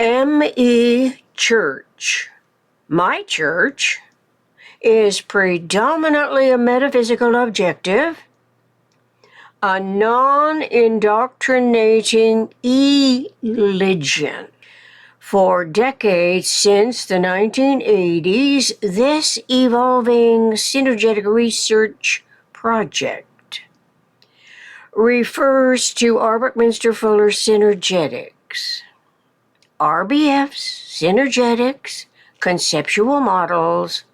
M.E. Church. My church is predominantly a metaphysical objective, a non-indoctrinating Eligion. For decades since the 1980s, this evolving synergetic research project refers to R. Buckminster Fuller synergetics. RBF's synergetics conceptual models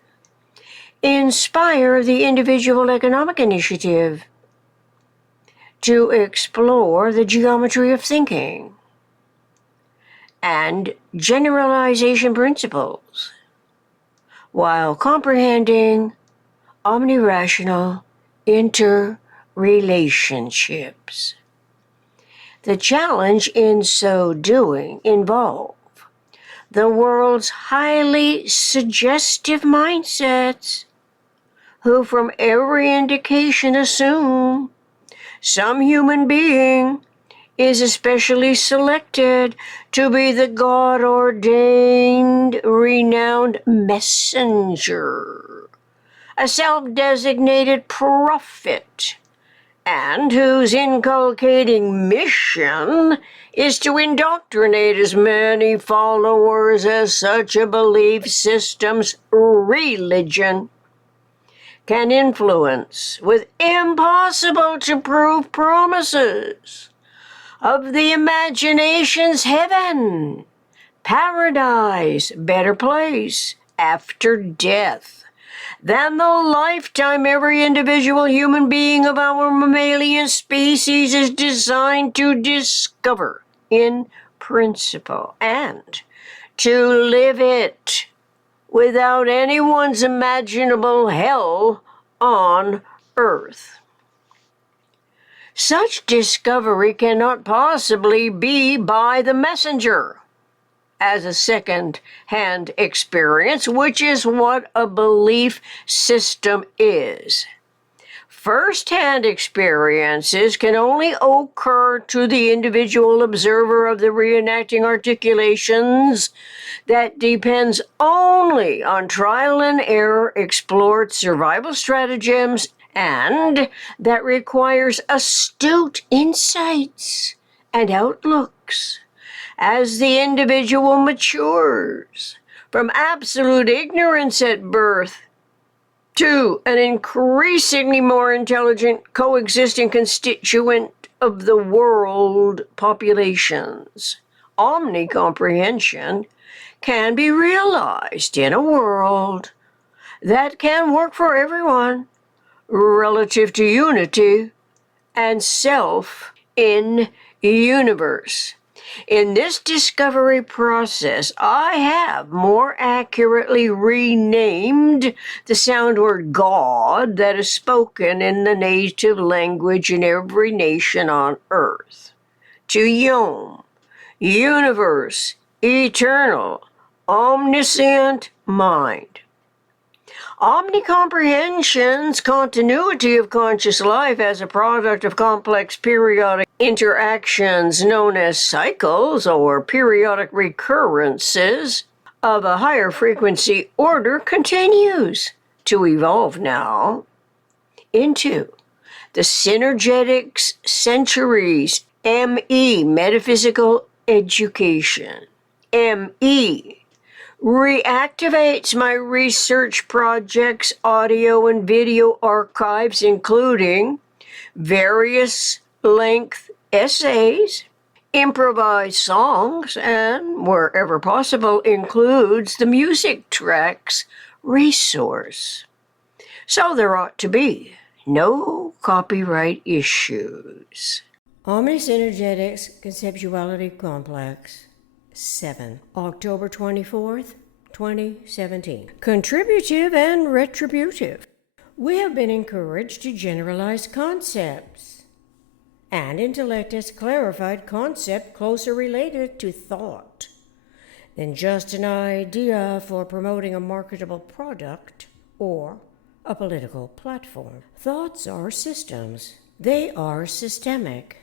inspire the individual economic initiative to explore the geometry of thinking and generalization principles while comprehending omnirational interrelationships. The challenge in so doing involve the world's highly suggestive mindsets, who from every indication assume some human being is especially selected to be the God-ordained, renowned messenger, a self-designated prophet, and whose inculcating mission is to indoctrinate as many followers as such a belief system's religion can influence with impossible-to-prove promises of the imagination's heaven, paradise, better place after death than the lifetime every individual human being of our mammalian species is designed to discover in principle and to live it without anyone's imaginable hell on earth. Such discovery cannot possibly be by the messenger as a second-hand experience, which is what a belief system is. First-hand experiences can only occur to the individual observer of the reenacting articulations that depends only on trial and error explored survival stratagems and that requires astute insights and outlooks as the individual matures from absolute ignorance at birth to an increasingly more intelligent coexisting constituent of the world populations. Omnicomprehension can be realized in a world that can work for everyone relative to unity and self in universe. In this discovery process, I have more accurately renamed the sound word God that is spoken in the native language in every nation on earth to Yom, universe, eternal, omniscient mind. Omnicomprehension's continuity of conscious life as a product of complex periodic interactions known as cycles or periodic recurrences of a higher frequency order continues to evolve now into the synergetics centuries M.E. Metaphysical education. M.E. reactivates my research projects, audio and video archives, including various length essays, improvised songs, and, wherever possible, includes the music tracks resource. So there ought to be no copyright issues. Omnisynergetics Conceptuality Complex 7, October 24th, 2017. Contributive and retributive. We have been encouraged to generalize concepts, and intellect has clarified concept closer related to thought than just an idea for promoting a marketable product or a political platform. Thoughts are systems. They are systemic.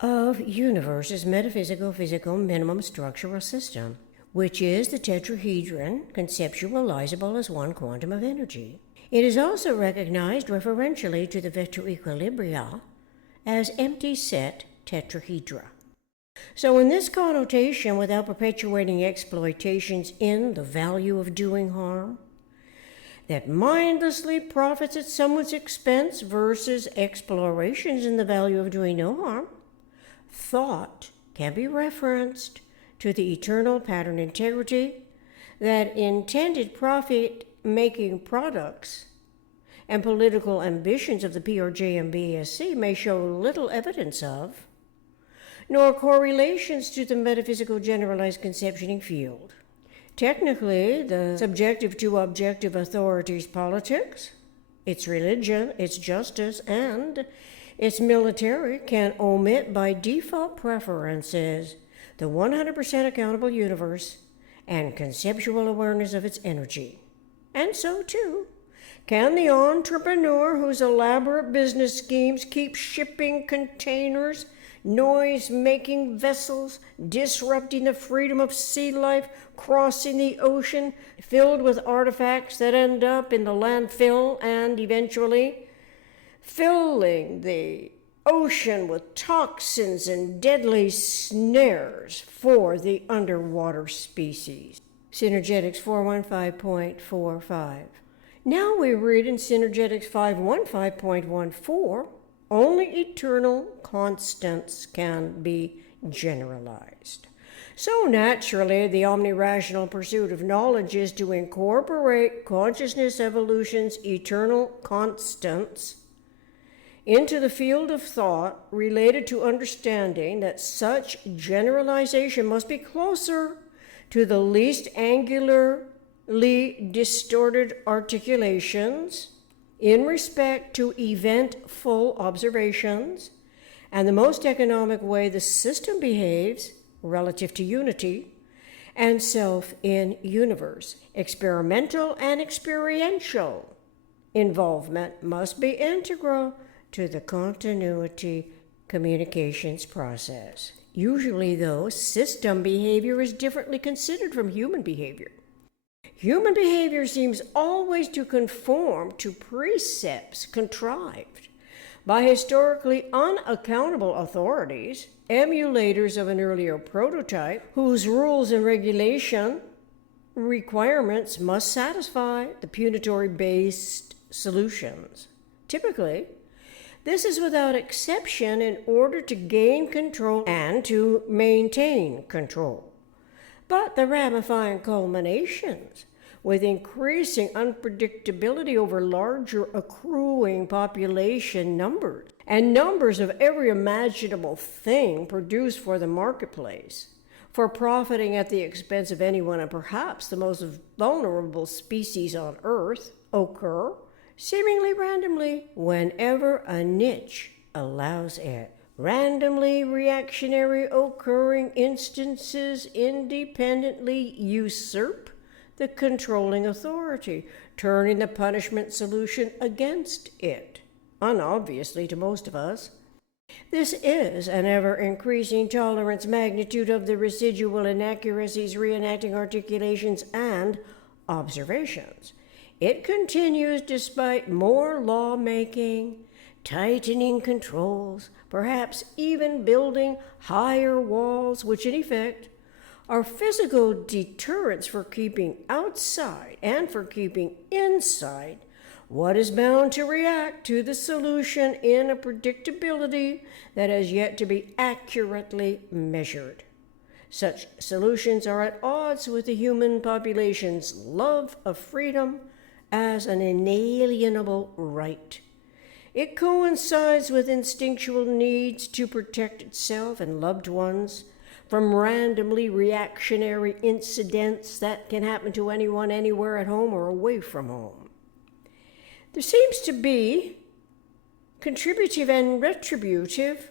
of universe's metaphysical physical minimum structural system, which is the tetrahedron conceptualizable as one quantum of energy. It is also recognized referentially to the vector equilibria as empty set tetrahedra. So in this connotation, without perpetuating exploitations in the value of doing harm, that mindlessly profits at someone's expense versus explorations in the value of doing no harm, thought can be referenced to the eternal pattern integrity that intended profit-making products and political ambitions of the PRJ and BSC may show little evidence of, nor correlations to the metaphysical generalized conceptioning field. Technically, the subjective to objective authorities' politics, its religion, its justice, and its military can omit by default preferences the 100% accountable universe and conceptual awareness of its energy. And so, too, can the entrepreneur whose elaborate business schemes keep shipping containers, noise-making vessels, disrupting the freedom of sea life, crossing the ocean, filled with artifacts that end up in the landfill and eventually filling the ocean with toxins and deadly snares for the underwater species. Synergetics 415.45. Now we read in Synergetics 515.14, only eternal constants can be generalized. So naturally, the omni-rational pursuit of knowledge is to incorporate consciousness evolution's eternal constants into the field of thought related to understanding that such generalization must be closer to the least angularly distorted articulations in respect to eventful observations and the most economic way the system behaves relative to unity and self in universe. Experimental and experiential involvement must be integral to the continuity communications process. Usually, though, system behavior is differently considered from human behavior. Human behavior seems always to conform to precepts contrived by historically unaccountable authorities, emulators of an earlier prototype, whose rules and regulation requirements must satisfy the punitory-based solutions. Typically, this is without exception in order to gain control and to maintain control. But the ramifying culminations, with increasing unpredictability over larger accruing population numbers and numbers of every imaginable thing produced for the marketplace, for profiting at the expense of anyone and perhaps the most vulnerable species on Earth, occur seemingly randomly whenever a niche allows it. Randomly reactionary occurring instances independently usurp the controlling authority, turning the punishment solution against it, unobviously to most of us. This is an ever-increasing tolerance magnitude of the residual inaccuracies reenacting articulations and observations. It continues despite more lawmaking, tightening controls, perhaps even building higher walls, which in effect are physical deterrents for keeping outside and for keeping inside what is bound to react to the solution in a predictability that has yet to be accurately measured. Such solutions are at odds with the human population's love of freedom as an inalienable right. It coincides with instinctual needs to protect itself and loved ones from randomly reactionary incidents that can happen to anyone, anywhere, at home or away from home. There seems to be contributive and retributive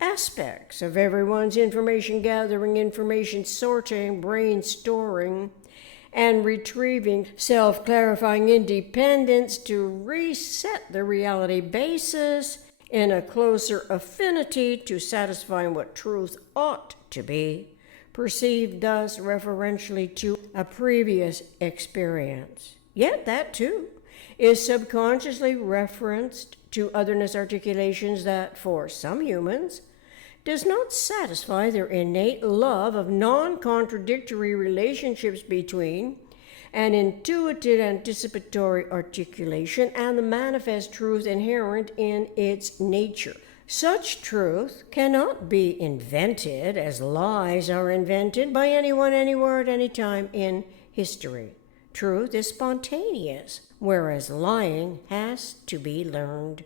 aspects of everyone's information gathering, information sorting, brainstorming, and retrieving self-clarifying independence to reset the reality basis in a closer affinity to satisfying what truth ought to be, perceived thus referentially to a previous experience. Yet that, too, is subconsciously referenced to otherness articulations that, for some humans, does not satisfy their innate love of non-contradictory relationships between an intuitive anticipatory articulation and the manifest truth inherent in its nature. Such truth cannot be invented as lies are invented by anyone, anywhere, at any time in history. Truth is spontaneous, whereas lying has to be learned.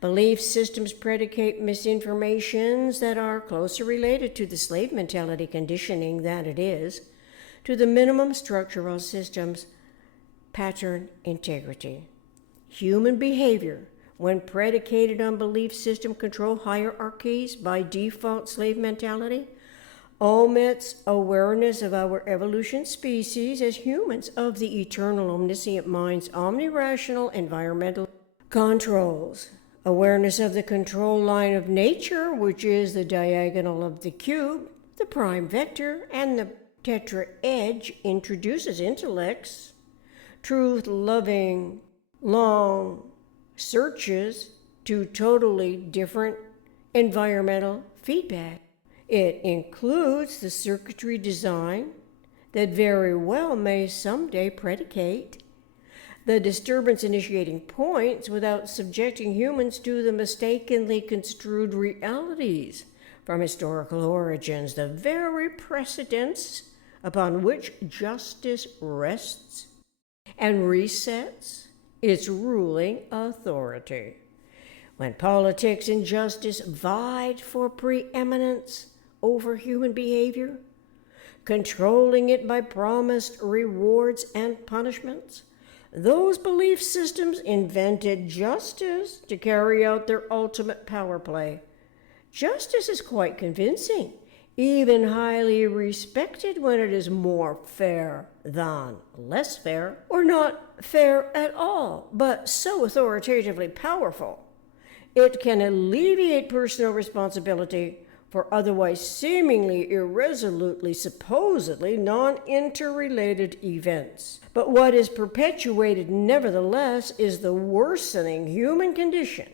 Belief systems predicate misinformations that are closer related to the slave mentality conditioning than it is to the minimum structural systems pattern integrity. Human behavior, when predicated on belief system control hierarchies by default slave mentality, omits awareness of our evolution species as humans of the eternal omniscient mind's omnirational environmental controls. Awareness of the control line of nature, which is the diagonal of the cube, the prime vector, and the tetraedge, introduces intellects, truth-loving, long searches to totally different environmental feedback. It includes the circuitry design that very well may someday predicate the disturbance initiating points without subjecting humans to the mistakenly construed realities from historical origins, the very precedents upon which justice rests and resets its ruling authority. When politics and justice vied for preeminence over human behavior, controlling it by promised rewards and punishments, those belief systems invented justice to carry out their ultimate power play. Justice is quite convincing, even highly respected when it is more fair than less fair, or not fair at all, but so authoritatively powerful it can alleviate personal responsibility for otherwise seemingly irresolutely, supposedly non-interrelated events. But what is perpetuated nevertheless is the worsening human condition,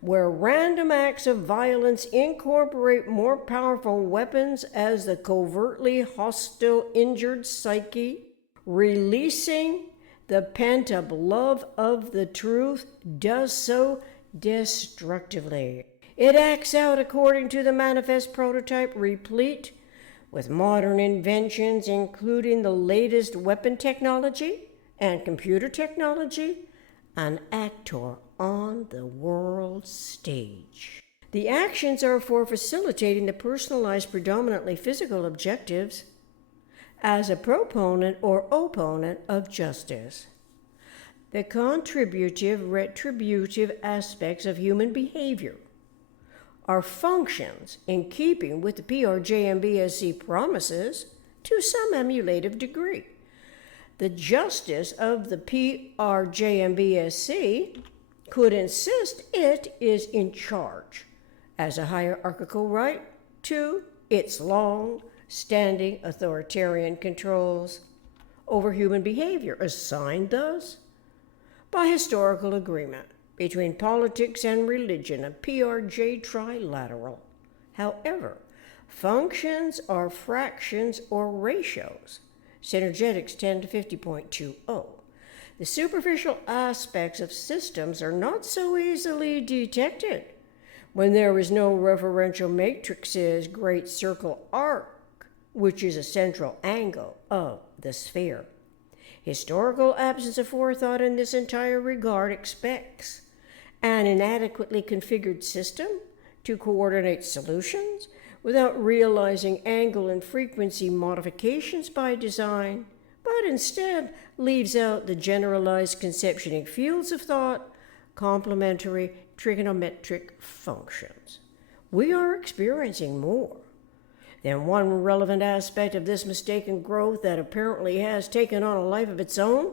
where random acts of violence incorporate more powerful weapons as the covertly hostile injured psyche, releasing the pent-up love of the truth, does so destructively. It acts out according to the manifest prototype, replete with modern inventions, including the latest weapon technology and computer technology, an actor on the world stage. The actions are for facilitating the personalized, predominantly physical objectives as a proponent or opponent of justice. The contributive, retributive aspects of human behavior are functions in keeping with the PRJMBSC promises to some emulative degree. The justice of the PRJMBSC could insist it is in charge as a hierarchical right to its long-standing authoritarian controls over human behavior, assigned thus by historical agreement between politics and religion, a PRJ trilateral. However, functions are fractions or ratios. Synergetics 10 to 50.20. The superficial aspects of systems are not so easily detected when there is no referential matrix's great circle arc, which is a central angle of the sphere. Historical absence of forethought in this entire regard expects an inadequately configured system to coordinate solutions without realizing angle and frequency modifications by design, but instead leaves out the generalized conceptioning fields of thought, complementary trigonometric functions. We are experiencing more than one relevant aspect of this mistaken growth that apparently has taken on a life of its own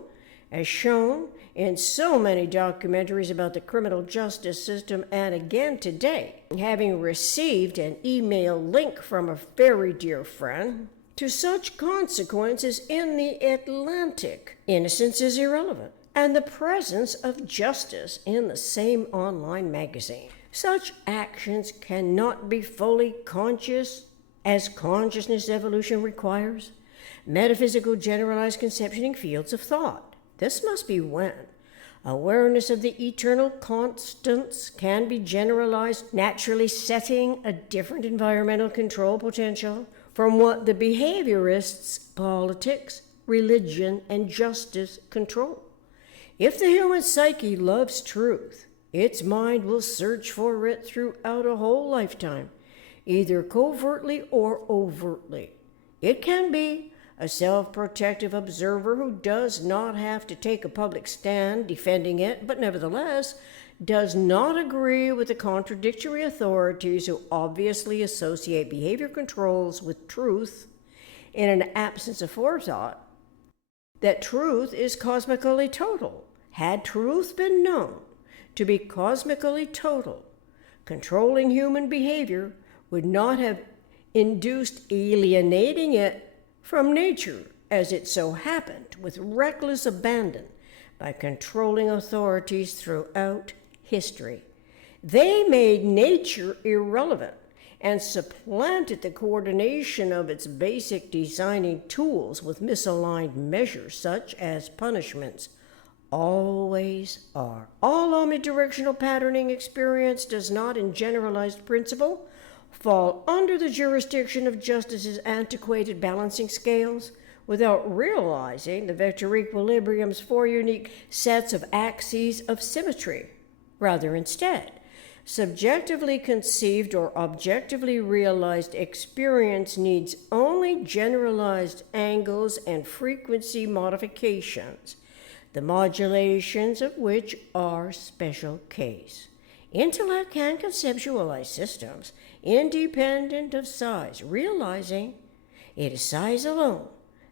as shown in so many documentaries about the criminal justice system, and again today, having received an email link from a very dear friend, to such consequences in the Atlantic. Innocence is irrelevant, and the presence of justice in the same online magazine. Such actions cannot be fully conscious as consciousness evolution requires. Metaphysical generalized conceptioning fields of thought. This must be when awareness of the eternal constants can be generalized, naturally setting a different environmental control potential from what the behaviorists, politics, religion, and justice control. If the human psyche loves truth, its mind will search for it throughout a whole lifetime, either covertly or overtly. It can be a self-protective observer who does not have to take a public stand defending it, but nevertheless does not agree with the contradictory authorities who obviously associate behavior controls with truth in an absence of forethought that truth is cosmically total. Had truth been known to be cosmically total, controlling human behavior would not have induced alienating it from nature, as it so happened, with reckless abandon by controlling authorities throughout history. They made nature irrelevant and supplanted the coordination of its basic designing tools with misaligned measures such as punishments always are. All omnidirectional patterning experience does not, in generalized principle, fall under the jurisdiction of justice's antiquated balancing scales without realizing the vector equilibrium's four unique sets of axes of symmetry. Rather, instead, subjectively conceived or objectively realized experience needs only generalized angles and frequency modifications, the modulations of which are special case. Intellect can conceptualize systems independent of size, realizing it is size alone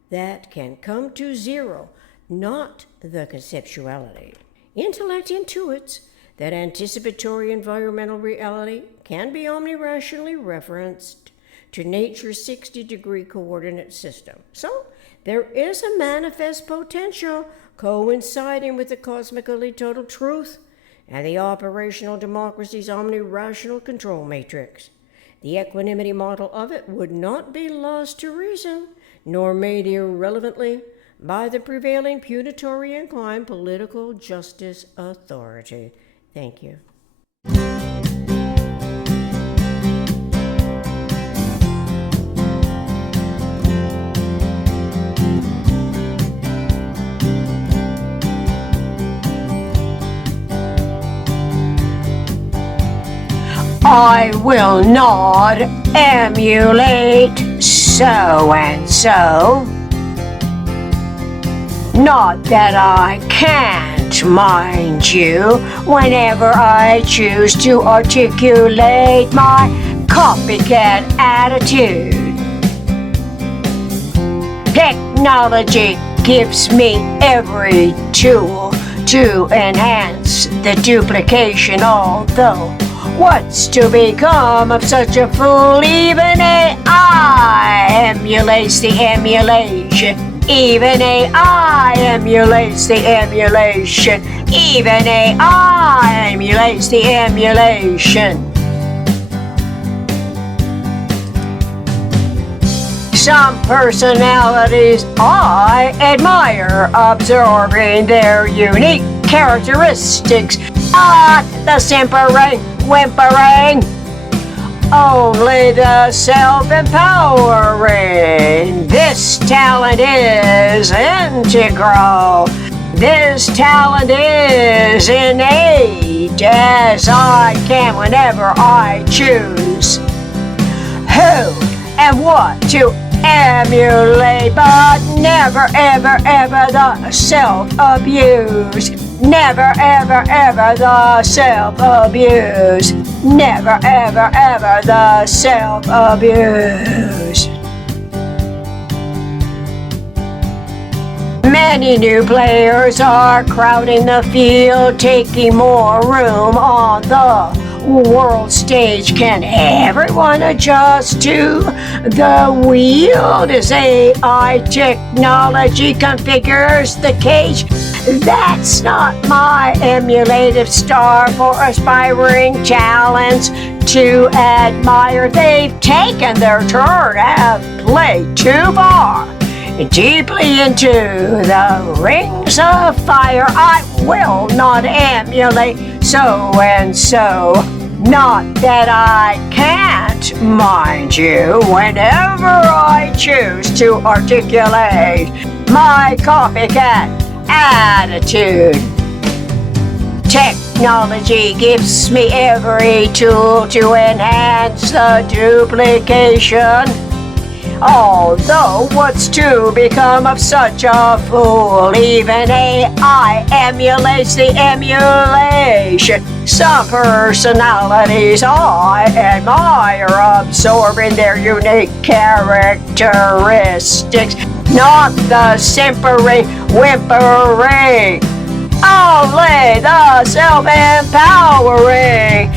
that can come to zero, not the conceptuality. Intellect intuits that anticipatory environmental reality can be omnirationally referenced to nature's 60-degree coordinate system. So there is a manifest potential coinciding with the cosmically total truth and the operational democracy's omnirational control matrix. The equanimity model of it would not be lost to reason, nor made irrelevantly by the prevailing punitory inclined political justice authority. Thank you. I will not emulate so-and-so. Not that I can't, mind you, whenever I choose to articulate my copycat attitude. Technology gives me every tool to enhance the duplication, although what's to become of such a fool? Even AI emulates the emulation. Even AI emulates the emulation. Even AI emulates the emulation. Some personalities I admire, absorbing their unique characteristics, not the simpering, whimpering, only the self-empowering. This talent is integral. This talent is innate, as I can whenever I choose who and what to emulate, but never, ever, ever the self-abuse. Never, ever, ever the self-abuse. Never, ever, ever the self-abuse. Many new players are crowding the field, taking more room on the world stage. Can everyone adjust to the wheel as AI technology configures the cage? That's not my emulative star for aspiring talents to admire. They've taken their turn and played too far deeply into the rings of fire. I will not emulate so and so. Not that I can't, mind you, whenever I choose to articulate my copycat attitude. Technology gives me every tool to enhance the duplication. Although what's to become of such a fool? Even AI emulates the emulation. Some personalities I admire, absorbing their unique characteristics, not the simpering, whimpering. Only the self-empowering